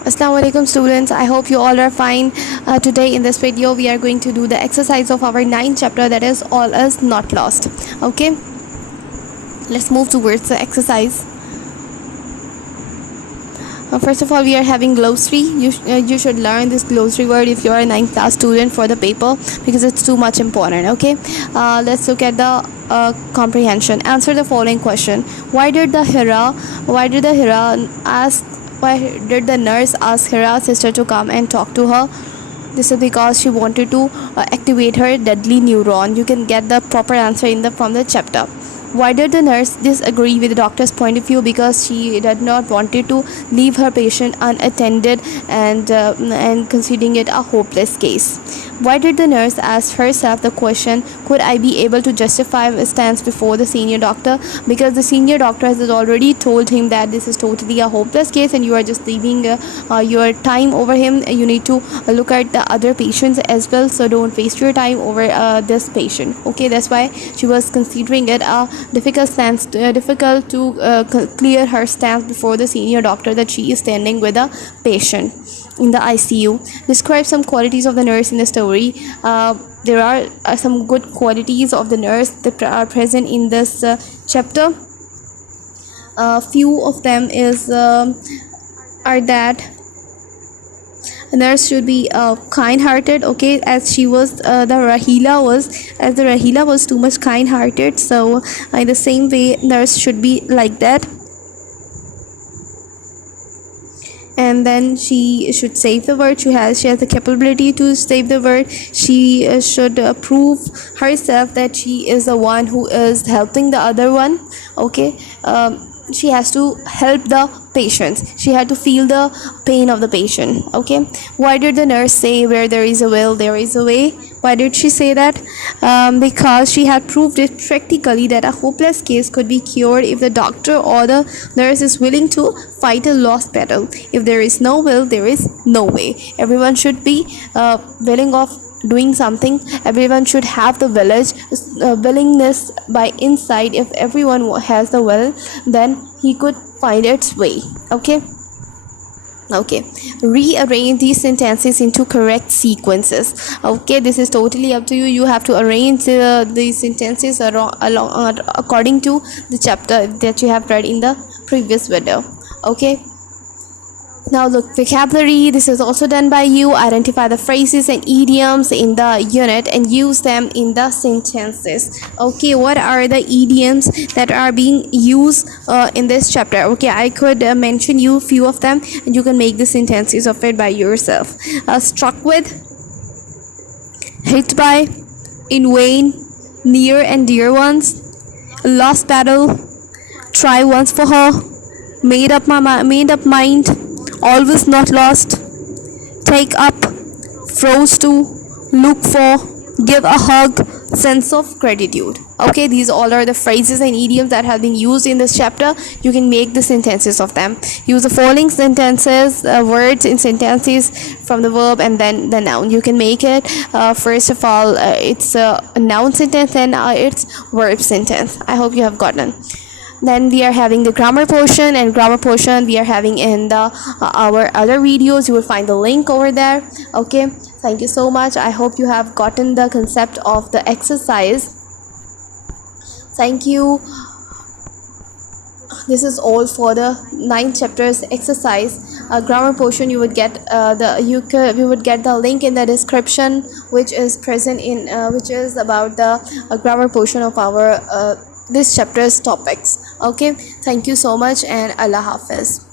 Assalamualaikum students, I hope you all are fine. Today in this video we are going to do the exercise of our ninth chapter, that is all is not lost. Okay, let's move towards the exercise. First of all, we are having glossary. You should learn this glossary word if you are a ninth class student for the paper, because it's too much important. Okay, let's look at the comprehension. Answer the following question: why did the Hira ask why did the nurse ask Hira's sister to come and talk to her? This is because she wanted to activate her deadly neuron. You can get the proper answer in the from the chapter. Why did the nurse disagree with the doctor's point of view? Because she did not wanted to leave her patient unattended and considering it a hopeless case. Why did the nurse ask herself the question, could I be able to justify my stance before the senior doctor? Because the senior doctor has already told him that this is totally a hopeless case and you are just leaving your time over him. You need to look at the other patients as well, so don't waste your time over this patient. Okay, that's why she was considering it a difficult to clear her stance before the senior doctor that she is standing with a patient in the ICU. Describe some qualities of the nurse in the story. There are some good qualities of the nurse that are present in this chapter. Few of them is are that a nurse should be kind-hearted. Okay, as she was the Rahila was too much kind-hearted, so in the same way nurse should be like that. And then she should save the world. She has the capability to save the world. She should prove herself that she is the one who is helping the other one. Okay, she has to help the patients. She had to feel the pain of the patient. Okay, why did the nurse say where there is a will there is a way? Why did she say that? Because she had proved it practically that a hopeless case could be cured if the doctor or the nurse is willing to fight a lost battle. If there is no will, there is no way. Everyone should be willing of doing something. Everyone should have the willingness by inside. If everyone has the will, then he could find its way. Okay, rearrange these sentences into correct sequences. Okay, this is totally up to you. You have to arrange these sentences according to the chapter that you have read in the previous video. Okay, now look, vocabulary. This is also done by you. Identify the phrases and idioms in the unit and use them in the sentences. Okay, what are the idioms that are being used in this chapter? Okay, I could mention you few of them and you can make the sentences of it by yourself. Struck with, hit by, in vain, near and dear ones, lost battle, try once for her, made up mind, always not lost, take up, froze to, look for, give a hug, sense of gratitude. Okay, these all are the phrases and idioms that have been used in this chapter. You can make the sentences of them. Use the following sentences, words in sentences from the verb and then the noun. You can make it first of all it's a noun sentence and it's verb sentence. I hope you have gotten. Then we are having the grammar portion, and grammar portion we are having in the our other videos. You will find the link over there. Okay, thank you so much. I hope you have gotten the concept of the exercise. Thank you. This is all for the 9th chapter's exercise. Grammar portion, you would get we would get the link in the description, which is present in which is about the grammar portion of our this chapter's topics. Okay, thank you so much and Allah Hafiz.